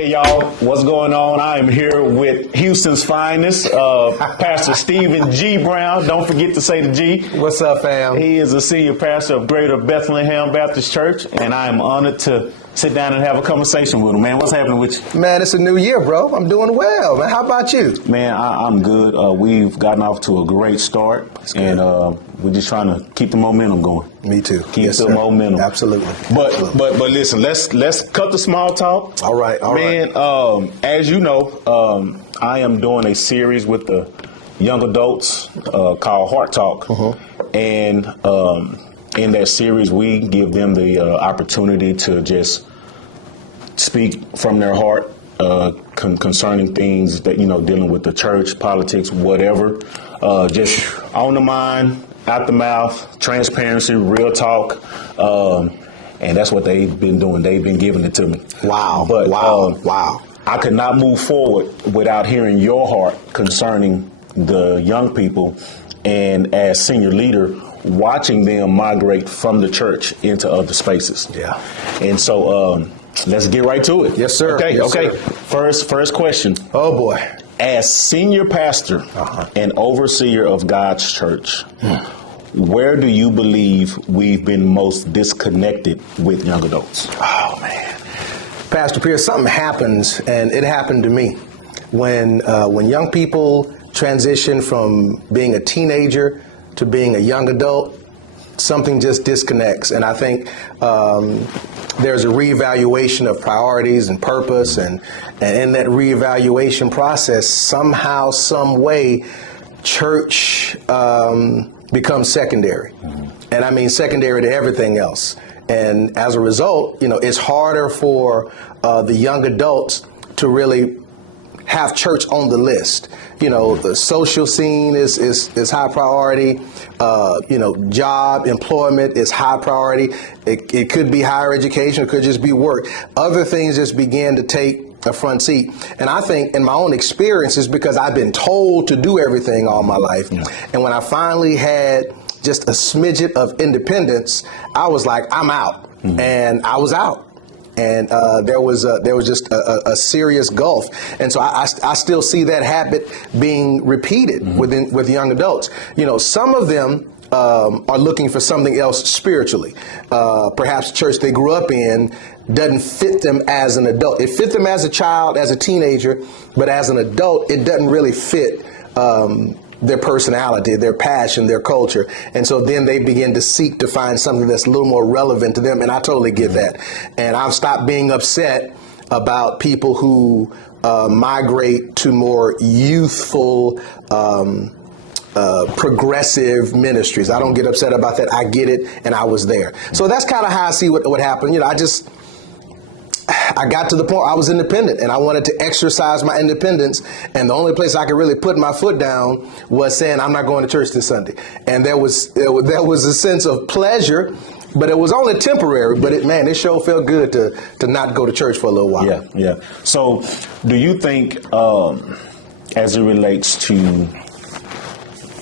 Hey y'all, what's going on? I am here with Houston's finest, Pastor Stephen G. Brown. Don't forget to say the G. What's up, fam? He is a senior pastor of Greater Bethlehem Baptist Church, and I am honored to sit down and have a conversation with him. Man, what's happening with you? Man, it's a new year, bro. I'm doing well, man. How about you? Man, I'm good. We've gotten off to a great start, and we're just trying to keep the momentum going. Me too. Keep the momentum. Absolutely. But listen, let's cut the small talk. All right. Man, as you know, I am doing a series with the young adults called Heart Talk, and in that series, we give them the opportunity to just speak from their heart concerning things that, dealing with the church, politics, whatever, just on the mind, out the mouth, transparency, real talk. And that's what they've been doing. They've been giving it to me. Wow. But, wow. I could not move forward without hearing your heart concerning the young people, and as senior leader, watching them migrate from the church into other spaces. Yeah. And so let's get right to it. Yes, sir. Okay. Yes, sir. First question. Oh, boy. As senior pastor and overseer of God's church, where do you believe we've been most disconnected with young adults? Oh, man. Pastor Pierce, something happens, and it happened to me. When young people transition from being a teenager to being a young adult, something just disconnects. And I think there's a reevaluation of priorities and purpose. And in that reevaluation process, somehow, some way, church becomes secondary. And I mean secondary to everything else. And as a result, it's harder for the young adults to really have church on the list. The social scene is high priority. Job, employment is high priority. It could be higher education. It could just be work. Other things just begin to take a front seat. And I think in my own experience is because I've been told to do everything all my life. Yeah. And when I finally had just a smidget of independence, I was like, I'm out. And I was out. And there was just a serious gulf. And so I still see that habit being repeated with young adults. Some of them are looking for something else spiritually. Perhaps the church they grew up in doesn't fit them as an adult. It fit them as a child, as a teenager, but as an adult, it doesn't really fit their personality, their passion, their culture. And so then they begin to seek to find something that's a little more relevant to them. And I totally get that. And I've stopped being upset about people who migrate to more youthful, progressive ministries. I don't get upset about that. I get it. And I was there. So that's kind of how I see what happened. I got to the point I was independent and I wanted to exercise my independence. And the only place I could really put my foot down was saying, I'm not going to church this Sunday. And there was a sense of pleasure, but it was only temporary. But it sure felt good to not go to church for a little while. Yeah. So do you think, as it relates to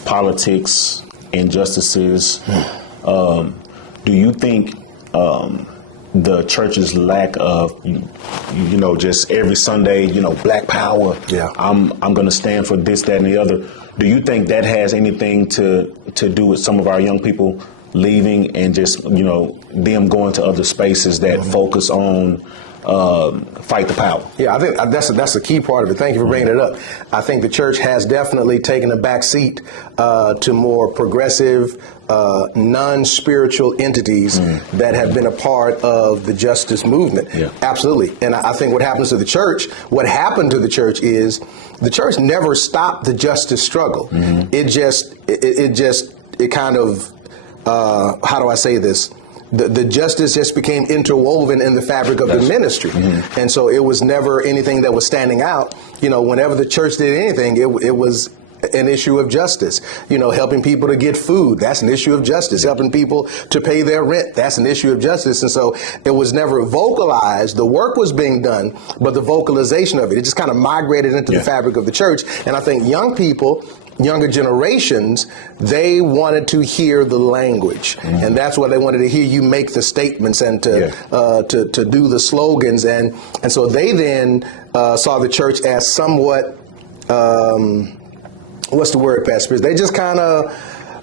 politics, injustices, do you think the church's lack of, just every Sunday, Black Power. Yeah. I'm going to stand for this, that, and the other. Do you think that has anything to do with some of our young people leaving and just, them going to other spaces that focus on fight the power? Yeah, I think that's a key part of it. Thank you for bringing it up. I think the church has definitely taken a back seat to more progressive, non-spiritual entities that have been a part of the justice movement. Yeah. Absolutely. And I think what happened to the church is the church never stopped the justice struggle. It kind of, how do I say this? The justice just became interwoven in the fabric of the ministry. And so it was never anything that was standing out. Whenever the church did anything, it was an issue of justice. Helping people to get food, that's an issue of justice. Helping people to pay their rent, that's an issue of justice. And so it was never vocalized. The work was being done, but the vocalization of it just kind of migrated into the fabric of the church. And I think young people younger generations, they wanted to hear the language, and that's why they wanted to hear you make the statements and to do the slogans, and so they then saw the church as somewhat what's the word, Pastor Pierce? They just kind of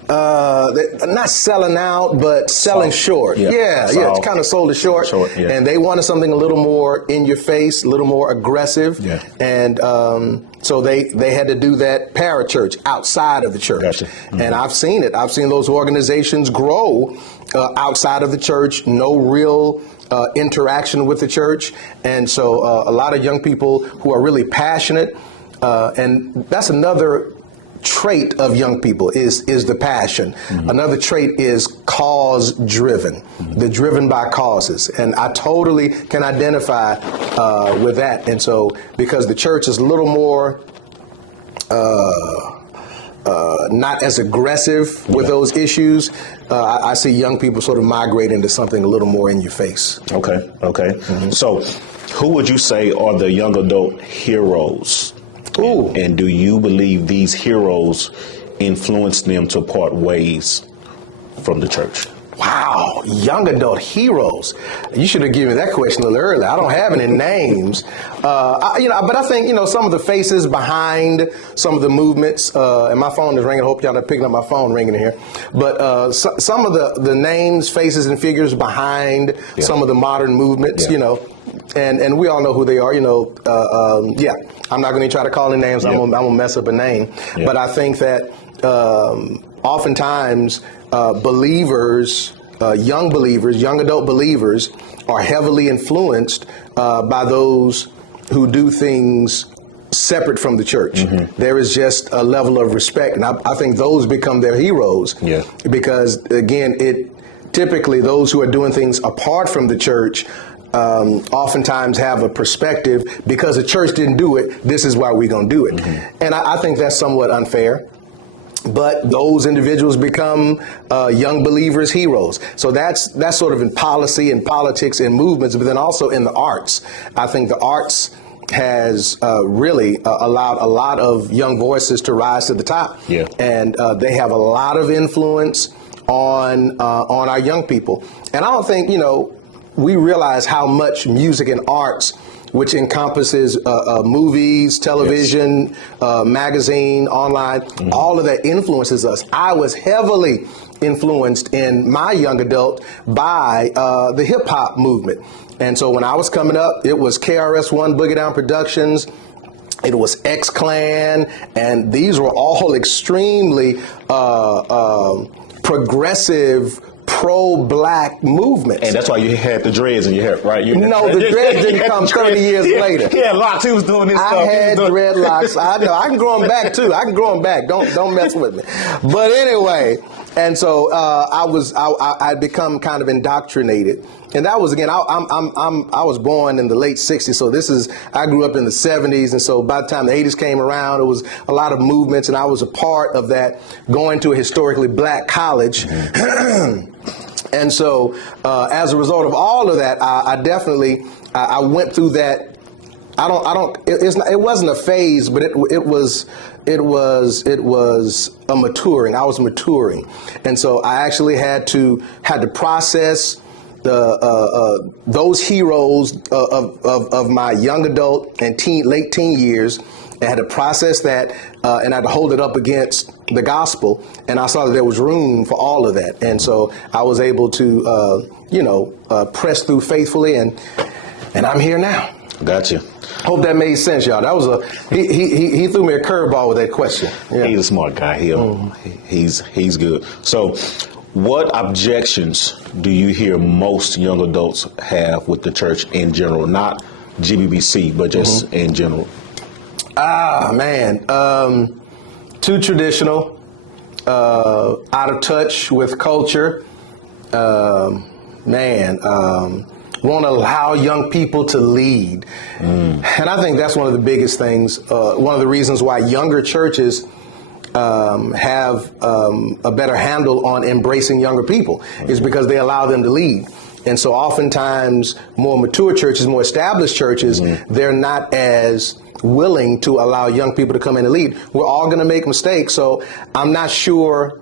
not selling out, but selling short. It's kind of sold it short. And they wanted something a little more in your face, a little more aggressive. And so they had to do that parachurch outside of the church. And I've seen it. I've seen those organizations grow outside of the church, no real interaction with the church. And so a lot of young people who are really passionate, and that's another trait of young people is the passion. Another trait is cause driven. They're driven by causes, and I totally can identify with that. And so because the church is a little more not as aggressive with those issues, I see young people sort of migrate into something a little more in your face. Okay. So who would you say are the young adult heroes? And do you believe these heroes influenced them to part ways from the church? Wow, young adult heroes. You should have given me that question a little earlier. I don't have any names, but I think some of the faces behind some of the movements. And my phone is ringing. I hope y'all are picking up my phone ringing here. But some of the names, faces, and figures behind some of the modern movements. And we all know who they are. I'm not going to try to call any names. I'm gonna mess up a name. But I think that oftentimes believers, young adult believers, are heavily influenced by those who do things separate from the church. There is just a level of respect, and I think those become their heroes. Because again, typically those who are doing things apart from the church oftentimes have a perspective, because the church didn't do it, this is why we're going to do it. And I think that's somewhat unfair. But those individuals become young believers' heroes. So that's sort of in policy and politics and movements, but then also in the arts. I think the arts has really allowed a lot of young voices to rise to the top. And they have a lot of influence on our young people. And I don't think, we realize how much music and arts, which encompasses movies, television, magazine, online, all of that influences us. I was heavily influenced in my young adult by the hip hop movement. And so when I was coming up, it was KRS-One, Boogie Down Productions, it was X-Clan, and these were all extremely progressive, pro-black movements. And that's why you had the dreads in your hair, right? No, the dreads didn't come 30 years later. Yeah, locks. He was doing this stuff. I had dreadlocks. I know. I can grow them back too. I can grow them back. Don't mess with me. But anyway, and so I'd become kind of indoctrinated. And that was, again, I was born in the late 60s, so I grew up in the 70s, and so by the time the 80s came around, it was a lot of movements, and I was a part of that, going to a historically black college. And so as a result of all of that, I definitely went through that. It wasn't a phase, but it was a maturing. I was maturing, and so I actually had to process those heroes of my young adult and late teen years. I had to process that, and I had to hold it up against the gospel, and I saw that there was room for all of that, and so I was able to, press through faithfully, and I'm here now. Gotcha. Hope that made sense, y'all. That was he threw me a curveball with that question. Yeah. He's a smart guy. He's good. So, what objections do you hear most young adults have with the church in general, not GBBC, but just in general? Too traditional, out of touch with culture, won't allow young people to lead. And I think that's one of the biggest things, one of the reasons why younger churches have a better handle on embracing younger people is because they allow them to lead. And so oftentimes more mature churches, more established churches, they're not as willing to allow young people to come in and lead. We're all going to make mistakes. So I'm not sure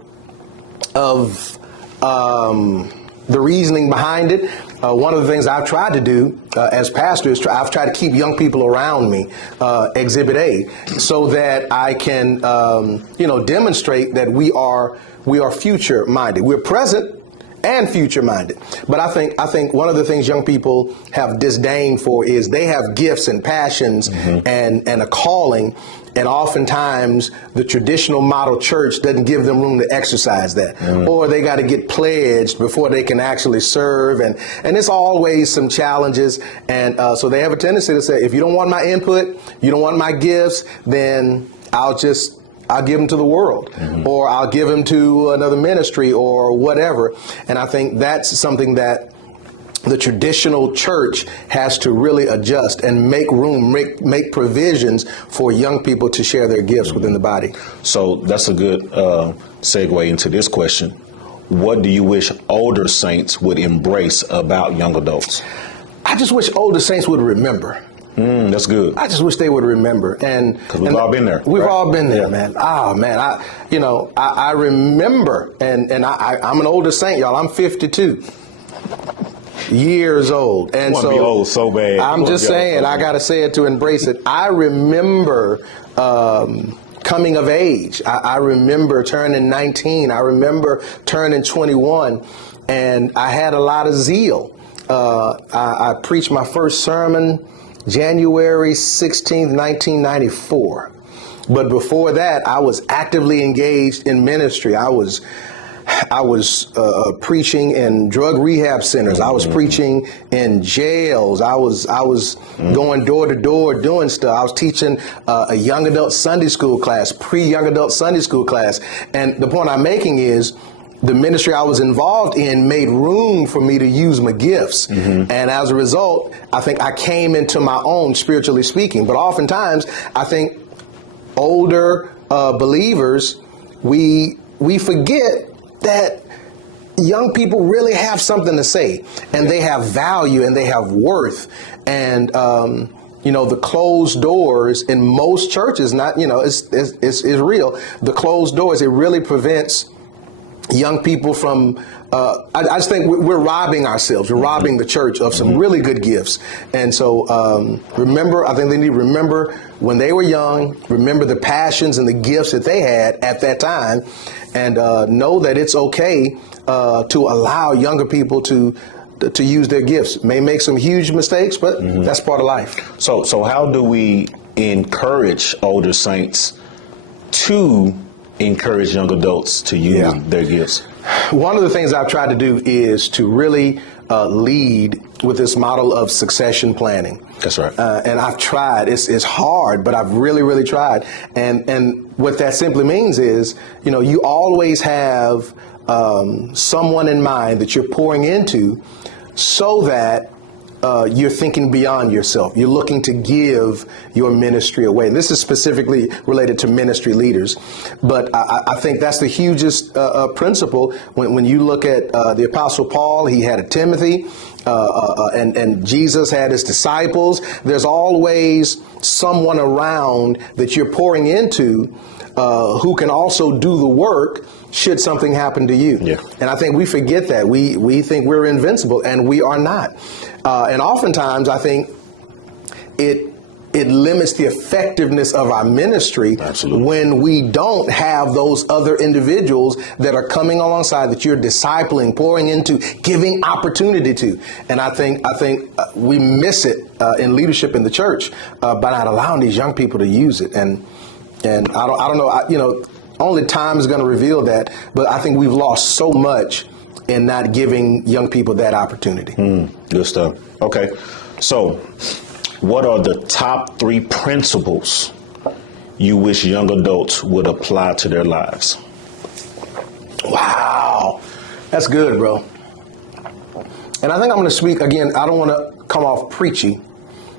of the reasoning behind it. One of the things I've tried to do as pastor is I've tried to keep young people around me, Exhibit A, so that I can, demonstrate that we are future minded. We're present and future minded. But I think one of the things young people have disdain for is they have gifts and passions and a calling. And oftentimes the traditional model church doesn't give them room to exercise that, or they got to get pledged before they can actually serve. And it's always some challenges. And so they have a tendency to say, if you don't want my input, you don't want my gifts, then I'll give them to the world, or I'll give them to another ministry or whatever. And I think that's something that the traditional church has to really adjust and make room, make provisions for young people to share their gifts within the body. So that's a good segue into this question. What do you wish older saints would embrace about young adults? I just wish older saints would remember. That's good. I just wish they would remember. Because we've all been there. We've all been there, man. Oh, man. I remember, and I'm an older saint, y'all. I'm 52 years old. And so be old so bad. I'm just saying, I got to say it to embrace it. I remember coming of age. I remember turning 19. I remember turning 21. And I had a lot of zeal. I preached my first sermon January 16th, 1994. But before that, I was actively engaged in ministry. I was preaching in drug rehab centers. I was preaching in jails. I was going door to door doing stuff. I was teaching a young adult Sunday school class, pre-young adult Sunday school class. And the point I'm making is the ministry I was involved in made room for me to use my gifts. And as a result, I think I came into my own, spiritually speaking. But oftentimes, I think older believers, we forget that young people really have something to say, and they have value and they have worth. And the closed doors in most churches, it's real. The closed doors, it really prevents young people from, I just think we're robbing ourselves. We're robbing the church of some really good gifts. And so I think they need to remember when they were young, remember the passions and the gifts that they had at that time, and know that it's okay to allow younger people to use their gifts. May make some huge mistakes, but that's part of life. So how do we encourage older saints to encourage young adults to use their gifts? One of the things I've tried to do is to really lead with this model of succession planning. That's right. And I've tried. It's hard, but I've really, really tried. And what that simply means is, you always have someone in mind that you're pouring into, so that you're thinking beyond yourself. You're looking to give your ministry away. And this is specifically related to ministry leaders. But I think that's the hugest principle. When you look at the Apostle Paul, he had a Timothy, and Jesus had his disciples. There's always someone around that you're pouring into who can also do the work should something happen to you. Yeah. And I think we forget that. We think we're invincible, and we are not. And oftentimes, I think it limits the effectiveness of our ministry. Absolutely. When we don't have those other individuals that are coming alongside, that you're discipling, pouring into, giving opportunity to. And I think we miss it in leadership in the church by not allowing these young people to use it. And I don't know. Only time is going to reveal that. But I think we've lost so much in not giving young people that opportunity. Good stuff. Okay. So what are the top 3 principles you wish young adults would apply to their lives? Wow. That's good, bro. And I think I'm going to speak, again, I don't want to come off preachy,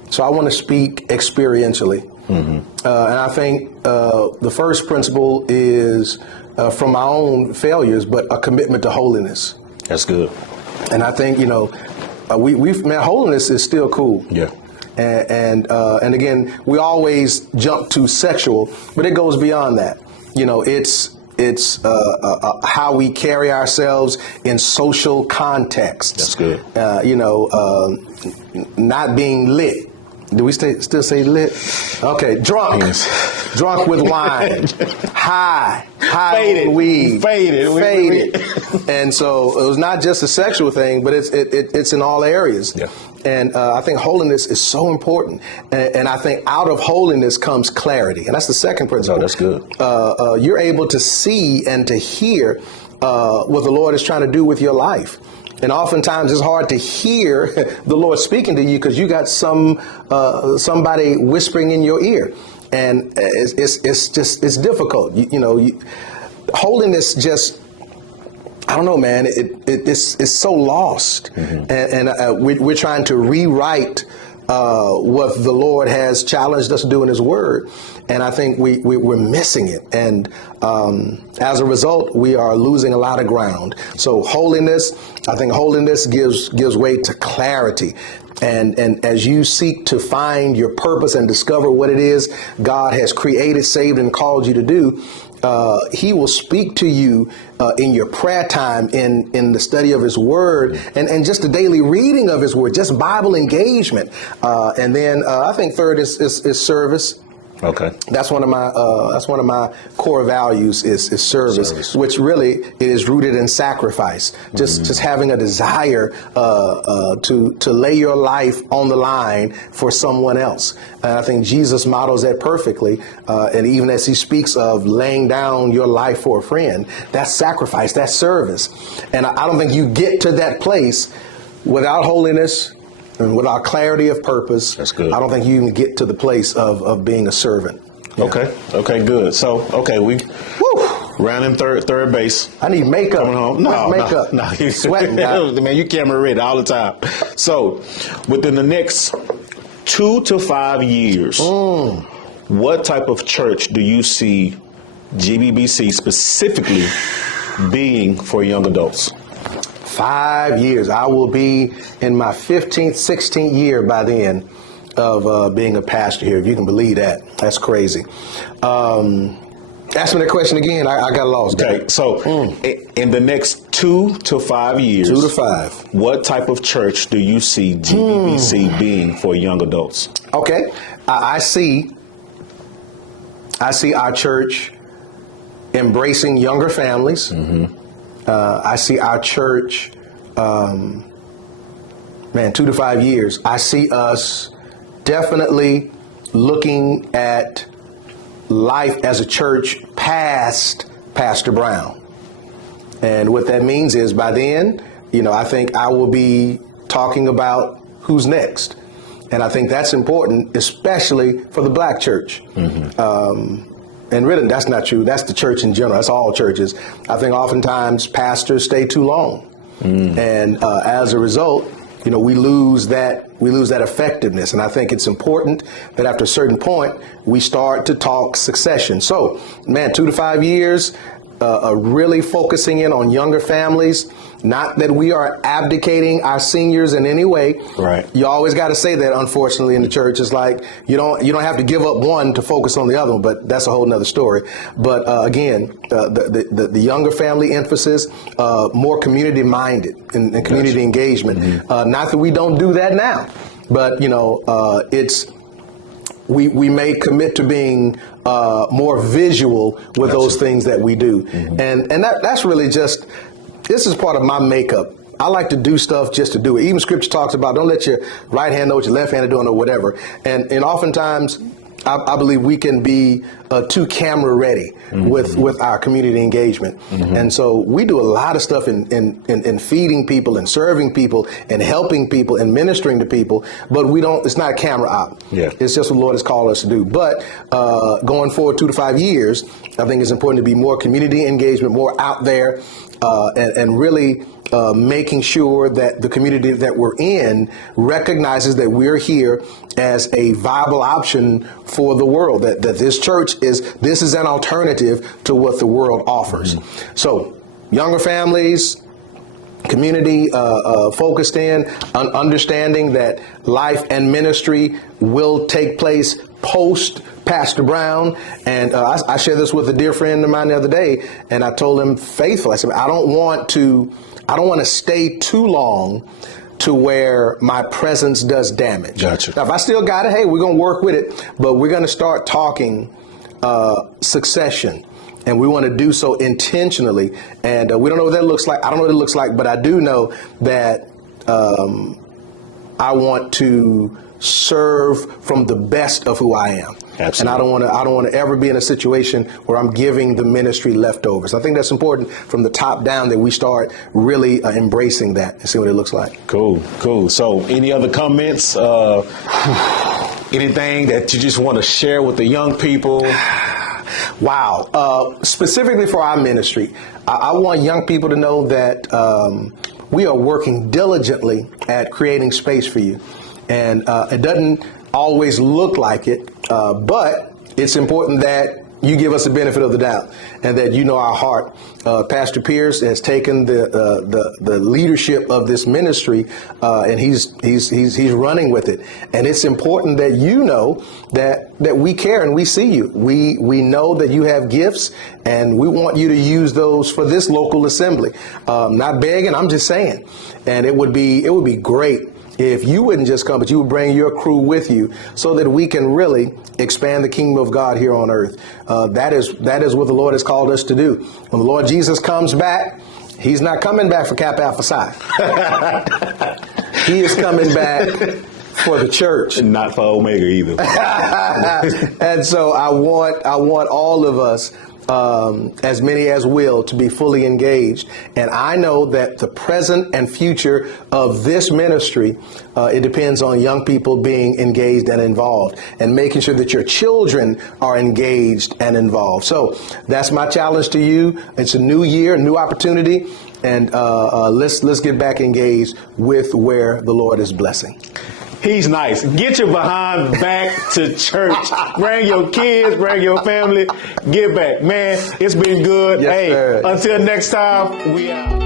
so I want to speak experientially. And I think the first principle is from my own failures, but a commitment to holiness. That's good. And I think, man, holiness is still cool. Yeah. And again, we always jump to sexual, but it goes beyond that. You know, it's how we carry ourselves in social contexts. That's good. Not being lit. Do we still say lit? Okay, drunk. Yes. Drunk with wine. High Faded. on weed. Faded. And so it was not just a sexual thing, but it's in all areas. Yeah. And I think holiness is so important. And I think out of holiness comes clarity. And that's the second principle. Oh, that's good. You're able to see and to hear what the Lord is trying to do with your life. And oftentimes it's hard to hear the Lord speaking to you because you got somebody whispering in your ear. And it's difficult. Holiness just, I don't know, man. It's so lost, and we're trying to rewrite what the Lord has challenged us to do in His Word, and I think we're missing it, and as a result, we are losing a lot of ground. So holiness, I think holiness gives way to clarity. And as you seek to find your purpose and discover what it is God has created, saved, and called you to do, He will speak to you in your prayer time, in the study of His Word, and just the daily reading of His Word, just Bible engagement. And then I think third is service. Okay. That's one of my core values is service, which really is rooted in sacrifice. Just having a desire to lay your life on the line for someone else. And I think Jesus models that perfectly. And even as He speaks of laying down your life for a friend, that's sacrifice, that's service. And I don't think you get to that place without holiness. And without clarity of purpose, that's good. I don't think you can get to the place of being a servant. Yeah. Okay, good. So, we rounding third base. I need makeup. Coming home. Makeup. No. Sweating. Man, you camera ready all the time. So, within the next 2 to 5 years, what type of church do you see GBBC specifically being for young adults? 5 years. I will be in my 15th, 16th year by then of being a pastor here, if you can believe that. That's crazy. Ask me that question again. I got lost. Okay, so in the next 2 to 5 years, 2 to 5, what type of church do you see GBBC being for young adults? Okay, I see our church embracing younger families. I see our church, 2 to 5 years. I see us definitely looking at life as a church past Pastor Brown. And what that means is by then, I think I will be talking about who's next. And I think that's important, especially for the Black church. And really, that's not true. That's the church in general. That's all churches. I think oftentimes pastors stay too long. And as a result, we lose that effectiveness. And I think it's important that after a certain point, we start to talk succession. So, 2 to 5 years, really focusing in on younger families. Not that we are abdicating our seniors in any way. Right. You always got to say that, unfortunately, in the church. It's like you don't have to give up one to focus on the other one, but that's a whole nother story. But again, the younger family emphasis, more community minded and community engagement. Not that we don't do that now, but it's we may commit to being more visual with those things that we do, and that's really just. This is part of my makeup. I like to do stuff just to do it. Even Scripture talks about don't let your right hand know what your left hand is doing or whatever. And oftentimes, I believe we can be too camera ready with our community engagement. And so we do a lot of stuff in feeding people and serving people and helping people and ministering to people, but it's not a camera op. Yeah. It's just what the Lord has called us to do. But going forward 2 to 5 years, I think it's important to be more community engagement, more out there, and really making sure that the community that we're in recognizes that we're here as a viable option for the world, that this church is an alternative to what the world offers. So younger families, community focused in, understanding that life and ministry will take place post Pastor Brown. And I shared this with a dear friend of mine the other day, and I told him faithfully, I said, I don't want to stay too long to where my presence does damage. Gotcha. Now, if I still got it, hey, we're going to work with it, but we're going to start talking succession. And we want to do so intentionally. And we don't know what that looks like. I don't know what it looks like, but I do know that I want to serve from the best of who I am. Absolutely. And I don't want to ever be in a situation where I'm giving the ministry leftovers. I think that's important from the top down, that we start really embracing that and see what it looks like. Cool. So any other comments? Anything that you just want to share with the young people? Wow. Specifically for our ministry, I want young people to know that we are working diligently at creating space for you. And it doesn't always look like it, but it's important that you give us the benefit of the doubt and that you know our heart. Pastor Pierce has taken the leadership of this ministry, and he's running with it. And it's important that you know that we care and we see you. We know that you have gifts, and we want you to use those for this local assembly. Not begging, I'm just saying. And it would be great if you wouldn't just come, but you would bring your crew with you so that we can really expand the kingdom of God here on earth. That is what the Lord has called us to do. When the Lord Jesus comes back, he's not coming back for Kappa Alpha Psi. He is coming back for the church. Not for Omega either. And so I want all of us, as many as will, to be fully engaged. And I know that the present and future of this ministry, it depends on young people being engaged and involved, and making sure that your children are engaged and involved. So that's my challenge to you. It's a new year, a new opportunity, and let's get back engaged with where the Lord is blessing. He's nice. Get your behind back to church. Bring your kids, bring your family. Get back. Man, it's been good. Yes, hey, sir. Until next time, we out.